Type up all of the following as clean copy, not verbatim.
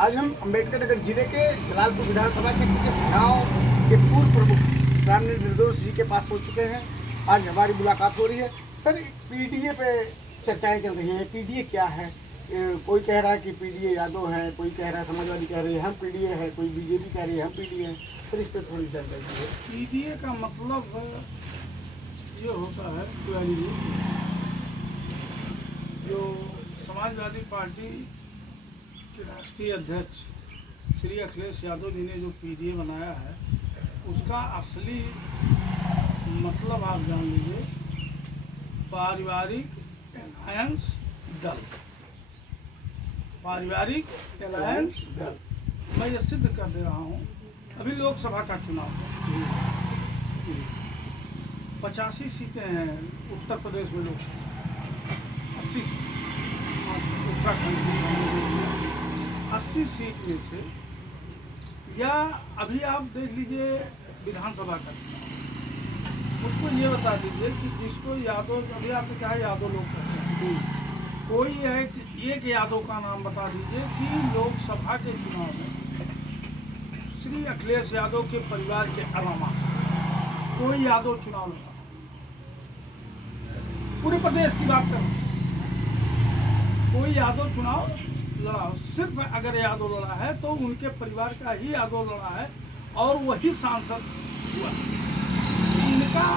आज हम अम्बेडकर नगर जिले के जलालपुर विधानसभा क्षेत्र के चुनाव के पूर्व प्रमुख ग्रामीण निर्दोष जी के पास पहुंच चुके हैं। आज हमारी मुलाकात हो रही है। सर, पीडीए पे चर्चाएं चल रही हैं। पीडीए क्या है? कोई कह रहा है कि पीडीए यादव है, कोई कह रहा है समाजवादी कह रही है हम पीडीए है, कोई बीजेपी कह रही है हम पीडीए है। सर, इस पर थोड़ी जानकारी दीजिए। पीडीए का मतलब ये होता है जो समाजवादी पार्टी के राष्ट्रीय अध्यक्ष श्री अखिलेश यादव जी ने जो पीडीए बनाया है, उसका असली मतलब आप जान लीजिए, पारिवारिक एलायंस दल। पारिवारिक एलायंस दल मैं ये सिद्ध कर दे रहा हूँ। अभी लोकसभा का चुनाव है, 85 सीटें हैं उत्तर प्रदेश में, लोकसभा 80 सीट, उत्तराखंड की 80 सीट में से, या अभी आप देख लीजिए विधानसभा का चुनाव। मुझको ये बता दीजिए कि जिसको यादव, अभी आपने कहा यादव लोग कहते हैं, कोई है कि एक यादव का नाम बता दीजिए कि लोकसभा के चुनाव में श्री अखिलेश यादव के परिवार के अलावा कोई यादव चुनाव लड़ा। पूरे प्रदेश की बात करें, कोई यादव चुनाव लड़ा, सिर्फ अगर यादव लड़ा है तो उनके परिवार का ही यादव लड़ा है और वही सांसद हुआ। इनका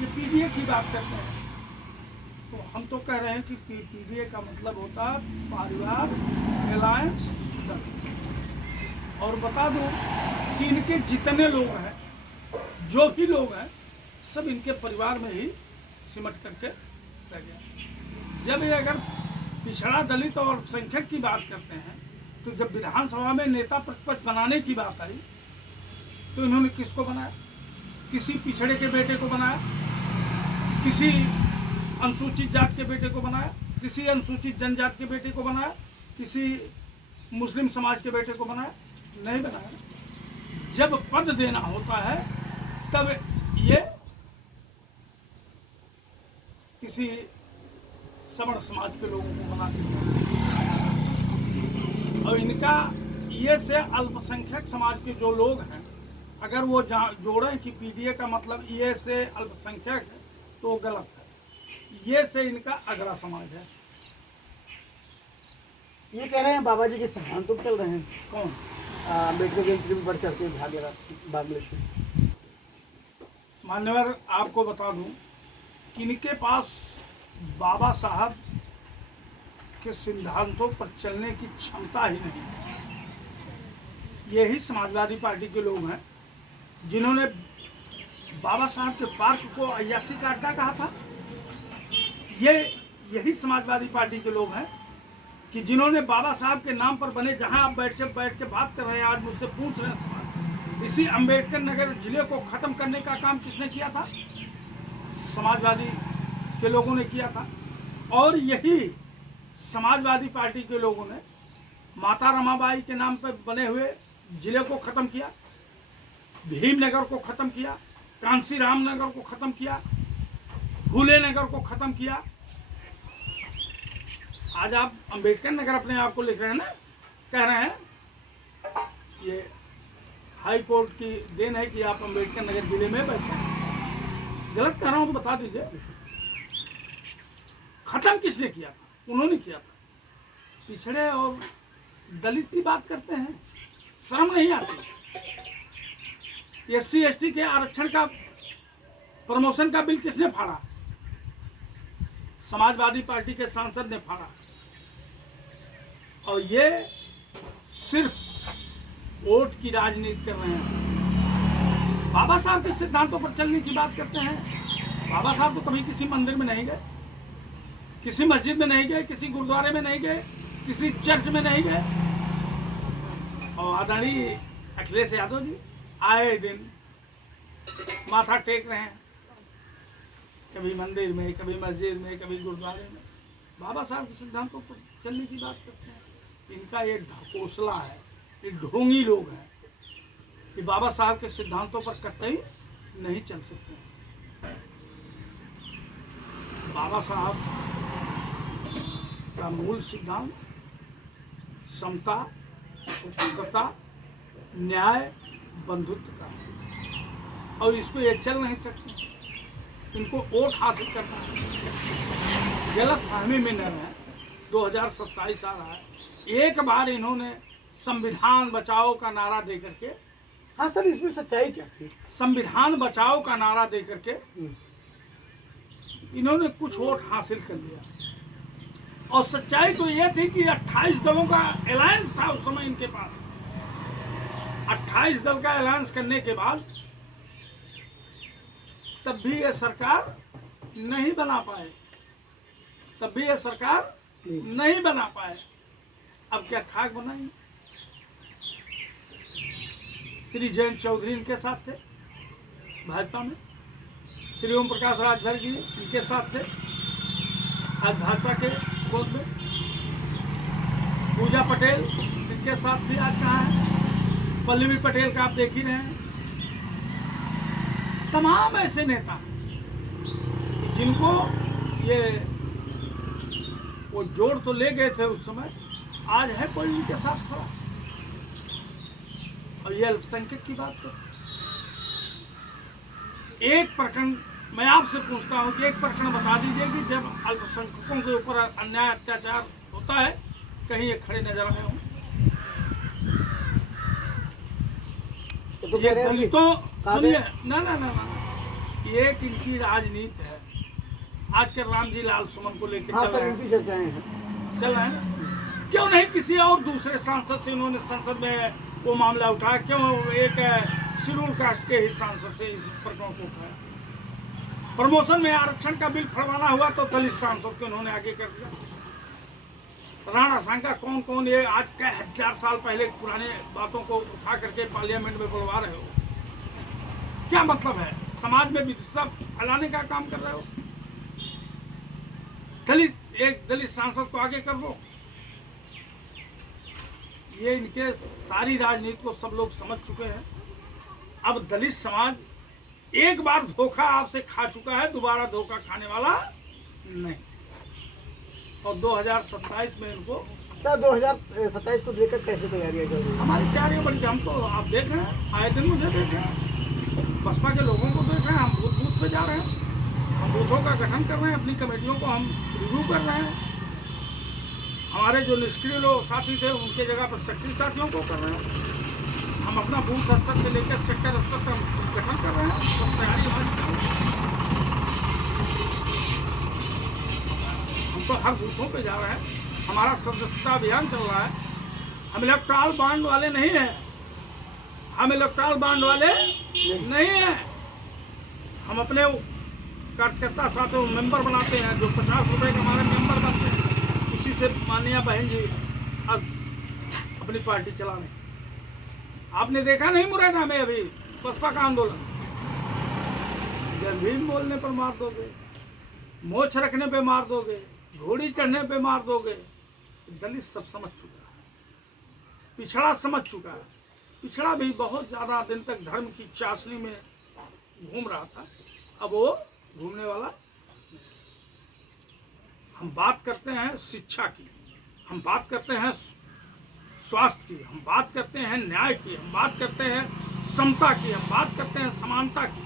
ये पीडीए की बात करते हैं, तो हम तो कह रहे हैं कि पीडीए का मतलब होता है परिवार एलायंस दल। और बता दूं कि इनके जितने लोग हैं, जो भी लोग हैं, सब इनके परिवार में ही सिमट करके रह गया। जब ये अगर पिछड़ा दलित और अल्पसंख्यक की बात करते हैं, तो जब विधानसभा में नेता प्रतिपक्ष बनाने की बात आई, तो इन्होंने किसको बनाया? किसी पिछड़े के बेटे को बनाया, किसी अनुसूचित जाति के बेटे को बनाया, किसी अनुसूचित जनजाति के बेटे को बनाया, किसी मुस्लिम समाज के बेटे को बनाया? नहीं बनाया। जब पद देना होता है तब ये किसी सवर्ण समाज के लोगों को बनाते हैं। और इनका ये से अल्पसंख्यक समाज के जो लोग हैं, अगर वो जोड़ें कि पीडीए का मतलब ये से अल्पसंख्यक है, तो वो गलत है। ये से इनका अगला समाज है। ये कह रहे हैं बाबा जी के सिद्धांतों चल रहे हैं। कौन? अम्बेडकर जयंती में बढ़ चढ़ के भाग लेते। मान्यवर, आपको बता दूं कि इनके पास बाबा साहब के सिद्धांतों पर चलने की क्षमता ही नहीं है। यही समाजवादी पार्टी के लोग हैं जिन्होंने बाबा साहब के पार्क को अय्यासी का अड्डा कहा था। यही समाजवादी पार्टी के लोग हैं कि जिन्होंने बाबा साहब के नाम पर बने, जहां आप बैठ के बात कर रहे हैं, आज मुझसे पूछ रहे हैं, इसी अम्बेडकर नगर जिले को खत्म करने का काम किसने किया था? समाजवादी के लोगों ने किया था। और यही समाजवादी पार्टी के लोगों ने माता रमाबाई के नाम पर बने हुए जिले को खत्म किया, भीमनगर को खत्म किया, कांसी राम नगर को खत्म किया, फूले नगर को खत्म किया। आज आप अम्बेडकर नगर अपने आप को लिख रहे हैं ना, कह रहे हैं ये हाई कोर्ट की देन है कि आप अम्बेडकर नगर जिले में बैठे हैं। गलत कह रहा हूं तो बता दीजिए। खत्म किसने किया था? उन्होंने किया था। पिछड़े और दलित की बात करते हैं, शर्म नहीं आती? SC ST के आरक्षण का, प्रमोशन का बिल किसने फाड़ा? समाजवादी पार्टी के सांसद ने फाड़ा। और ये सिर्फ वोट की राजनीति कर रहे हैं। बाबा साहब के सिद्धांतों पर चलने की बात करते हैं। बाबा साहब तो कभी किसी मंदिर में नहीं गए, किसी मस्जिद में नहीं गए, किसी गुरुद्वारे में नहीं गए, किसी चर्च में नहीं गए। और आदरणीय अखिलेश यादव जी आए दिन माथा टेक रहे हैं, कभी मंदिर में, कभी मस्जिद में, कभी गुरुद्वारे में। बाबा साहब के सिद्धांतों पर चलने की बात करते हैं। इनका ये ढकोसला है, ये ढोंगी लोग हैं कि बाबा साहब के सिद्धांतों पर कतई नहीं चल सकते। बाबा साहब का मूल सिद्धांत समता, स्वतंत्रता, न्याय, बंधुत्व का है। और इस पे ये चल नहीं सकते। इनको वोट हासिल करना है, गलत फहमी में न रहे। 2027 आ रहा है, एक बार इन्होंने संविधान बचाओ का नारा दे करके, हाँ सर, इसमें सच्चाई क्या थी? संविधान बचाओ का नारा दे करके इन्होंने कुछ वोट हासिल कर लिया। और सच्चाई तो यह थी कि 28 दलों का अलायंस था उस समय इनके पास। 28 दल का अलायंस करने के बाद तब भी ये सरकार नहीं बना पाए, तब भी ये सरकार नहीं बना पाए। अब क्या खाक बनाई? श्री जयंत चौधरी इनके साथ थे भाजपा में, श्री ओम प्रकाश राजभर जी इनके साथ थे आज भाजपा के गोद में, पूजा पटेल इनके साथ थी, आज कहाँ है? पल्लवी पटेल का आप देख ही रहे हैं। तमाम ऐसे नेता जिनको ये वो जोड़ तो ले गए थे उस समय, आज है कोई उनके साथ खड़ा। और ये अल्पसंख्यक की बात कर, एक प्रकरण मैं आपसे पूछता हूं कि एक प्रकरण बता दीजिए कि जब अल्पसंख्यकों के ऊपर अन्याय अत्याचार होता है कहीं ये खड़े नजर आए हों। तो ये दलितों, सुनिए, ना ये इनकी राजनीति है। आज के राम जी लाल सुमन को लेकर हाँ चल सर, रहे इनकी हैं, चर्चाएं हैं। चल रहे हैं। क्यों नहीं किसी और दूसरे सांसद से उन्होंने संसद में वो मामला उठाया? क्यों एक शेड्यूल कास्ट के ही सांसद से इस प्रकरण को उठाया? प्रमोशन में आरक्षण का बिल फड़वाना हुआ तो दलित सांसद को उन्होंने आगे कर दिया। राणा सांगा कौन कौन ये आज कई हजार साल पहले पुराने बातों को उठा करके पार्लियामेंट में बुलवा रहे हो? क्या मतलब है? समाज में विद्वेषता फैलाने का काम कर रहे हो। दलित एक दलित सांसद को आगे कर दो। ये इनके सारी राजनीति को सब लोग समझ चुके हैं। अब दलित समाज एक बार धोखा आपसे खा चुका है, दोबारा धोखा खाने वाला नहीं। और 2027 में इनको सर 2027 को लेकर कैसे तैयारियां चल रही है? हमारी तैयारियां बड़ी, हम तो आप देख रहे हैं, आए दिन मुझे देख रहे हैं, बसपा के लोगों को देख रहे हैं, हम बूथ बूथ पे जा रहे हैं, हम बूथों का गठन कर रहे हैं, अपनी कमेटियों को हम रिव्यू कर रहे हैं। हमारे जो निष्क्रिय लोग साथी थे उनके जगह पर सक्रिय साथियों को कर रहे हैं। हम अपना बूथ स्तर से लेकर सेक्टर स्तर तक गठन कर रहे हैं। सब तैयारी हमारी चालू है। हम तो हर बूथों पे जा रहे हैं, हमारा सदस्यता अभियान चल रहा है। हम इलेक्ट्रल बॉन्ड वाले नहीं हैं, हम इलेक्ट्रल बॉन्ड वाले नहीं हैं। हम अपने कार्यकर्ता साथियों मेंबर बनाते हैं, जो 50 रुपए के हमारे मेंबर बनते हैं, उसी से माननीय बहन जी आज अपनी पार्टी चला रहे हैं। आपने देखा नहीं मुरैना में अभी बसपा का आंदोलन? जब भीम बोलने पर मार दोगे, मोछ रखने पे मार दोगे, घोड़ी चढ़ने पे मार दोगे। दलित सब समझ चुका है, पिछड़ा समझ चुका है। पिछड़ा भी बहुत ज्यादा दिन तक धर्म की चाशनी में घूम रहा था, अब वो घूमने वाला। हम बात करते हैं शिक्षा की, हम बात करते हैं स्वास्थ्य की, हम बात करते हैं न्याय की, हम बात करते हैं समता की, हम बात करते हैं समानता की।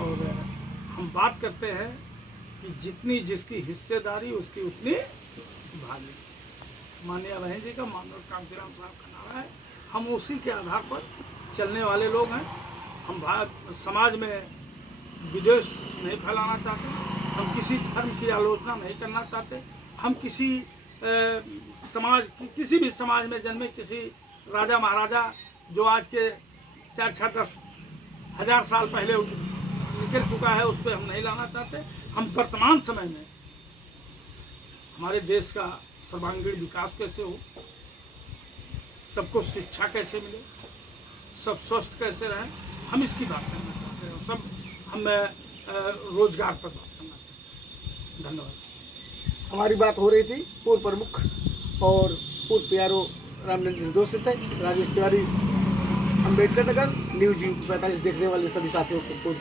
और हम बात करते हैं कि जितनी जिसकी हिस्सेदारी उसकी उतनी भागी। माननीय बहन जी का, माननीय कांशीराम साहब का नारा है। हम उसी के आधार पर चलने वाले लोग हैं। हम समाज में विद्वेष नहीं फैलाना चाहते, हम किसी धर्म की आलोचना नहीं करना चाहते, हम किसी किसी भी समाज में जन्मे किसी राजा महाराजा जो आज के 4-10 हजार साल पहले निकल चुका है, उस पर हम नहीं लाना चाहते। हम वर्तमान समय में हमारे देश का सर्वांगीण विकास कैसे हो, सबको शिक्षा कैसे मिले, सब स्वस्थ कैसे रहें, हम इसकी बात करना चाहते हैं। सब हम रोजगार पर बात करना चाहते हैं। धन्यवाद। हमारी बात हो रही थी पूर्व प्रमुख और पूर्व PRO रामनंद निर्दोष से राजेश तिवारी, अम्बेडकर नगर। न्यूज 45 देखने वाले सभी साथियों को